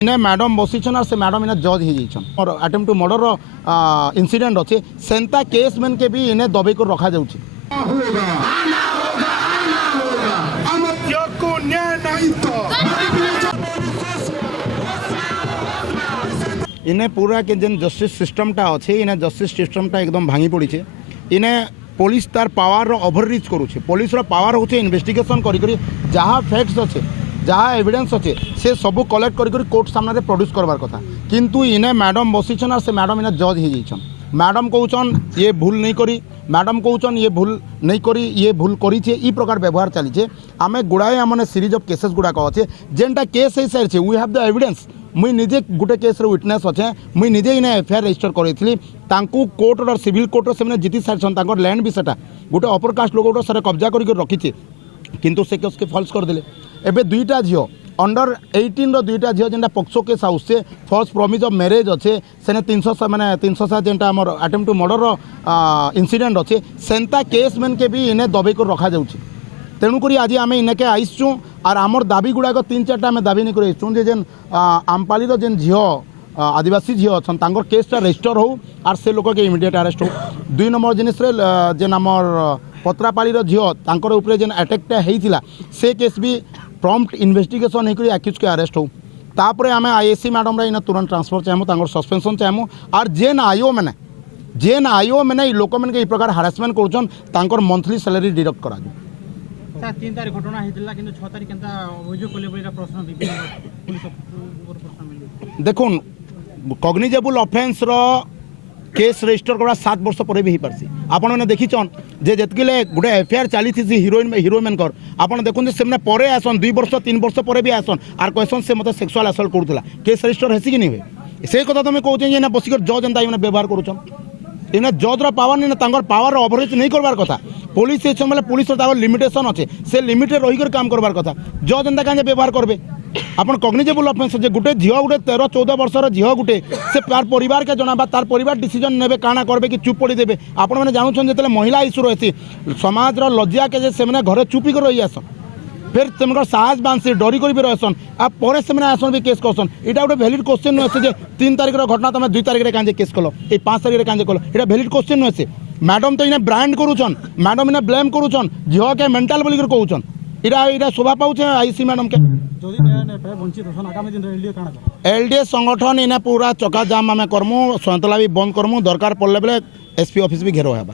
इने मैडम बसीछन और से मैडम इने जज हो जाइछन और अटेम्प्ट टू मर्डर इंसिडेंट अच्छे सेंता केस मेन के भी इने दबे को रखा जाउछि। इने पूरा के जेन जस्टिस सिस्टमटा अच्छे इने जस्टिस सिस्टमटा एकदम भांगी पड़ी छे। इने पुलिस तार पावर ओभररीच करुचे। पुलिस रो पावर होचे इन्वेस्टिगेशन करी करी जहाँ फैक्ट्स अच्छे जहाँ एविडेंस अच्छे से सब कलेक्ट करी कोर्ट सामने प्रोड्यूस करवार कथा किंतु इने मैडम बसीछन और से मैडम इने जज हो जाइछन। मैडम कहउछन ये भूल नहीं करी, मैडम कहउछन ये भूल नहीं करी, ये भूल करी छे। ई प्रकार व्यवहार चली छे। आमे गुड़ाए आमने सीरीज ऑफ केसेस गुड़ाक अच्छे जेनटा केस हो सारी वी हैव द एविडेंस। मुई निजे गोटे केस विटनेस अच्छे मुई निजे इने एफआईआर रजिस्टर करी कोर्ट और सिविल कोर्ट से जीति सारी लैंड भी सेटा गोटे अपर कास्ट लोक गोटे सारे कब्जा करके रखी किंतु से केस के फल्स करदे। एबे दुईटा झील अंडर 18 रो दुईटा झील जेनटा पक्सो केस हाउस से फॉल्स प्रॉमिस ऑफ मैरिज अच्छे सेने 300 माने 307 जेनटा हमर अटेम्प्ट टू मर्डर इंसिडेंट अच्छे सेंता केस मेन के भी इने दबे को रखा जाउछि। तेणुक आज आम इनके आईसुँ और आमर दाबी गुड़ाक 3-4टा आम दाबी नहीं कर जेन आमपाली जेन झील आदिवासी झील अच्छा केसटा रजिस्टर हो और से लोक के इमिडिएट अरेस्ट हो। 2 नंबर जिनिस जेन आमर पत्रापाली झील उपरे जेन अटैकटा होता से केस भी प्रॉम्प्ट इन्वेस्टिगेशन होकर एक्यूज के अरेस्ट हो। तापर आम आईएससी मैडम इन तुरंत ट्रांसफर चाहूँ सस्पेंशन चाहूँ और जेन आईओ मैंने लोक मैंने प्रकार हारासमेंट कर मंथली सैलरी डिडक्ट करा। 3 तारिख घटना होता कि 6 तारिख प्रश्न देखुन कग्निजेबल ऑफेंस रो केस रजिस्टर करा 7 वर्ष पर भी हो पारसी। आपण मैंने देखीछन जे जेतकिले गोटे एफआईआर चली थी हीरोइन मेनकर आपण देखुन से मैंने परे आसन 2 वर्ष 3 वर्ष पर भी आसन आर क्वेश्चन से मत सेक्सुअल असल्ट करूला केस रजिस्टर हेसी कि नहीं हुए से कथा तुम कहूँ जे बसिक जज एंता व्यवहार करुछन इन्हें जज रो पावर नहीं पावर ओभररीच नहीं करवार कथा। पुलिस समय पुलिस लिमिटेशन अच्छे से लिमिटेड रहीकर काम करवार कथा जज एंता कहीं व्यवहार करेंगे आपन कग्निजेबल ऑफेंस जे गोटे झील गोटे 13-14 वर्षर झील गोटे से तार परिवार के जनाबा तार परिवार डिसीजन नेबे काना करबे कि चुप पड़ी देबे। आपण मैंने जानूछन जेतले महिला इश्यू रहसी समाज रो लज्जा के जे से घरे चुपी कर रही आसन फिर तुमको साहस बांधसी डरी कर भी रहसन आ पर से आसन भी केस करसन इटा गोटे वैलिड क्वेश्चन नुहे से 3 तारिख घटना तुम 2 तारिख कहीं केस कल ये 5 तारिख कहीं कल ये वैलिड क्वेश्चन नुहे से मैडम तो इन्हें ब्रांड करुछन मैडम इन्हें ब्लेम करुछन झील के मेंटल बोलिक कहूछन इरा शोभा पाऊे आईसी मैडम के एलडीए संगठन इन्हें पूरा चका जाम आम करमु सयंतला भी बंद करमु दरकार पड़े बेले एसपी ऑफिस भी घेरो है।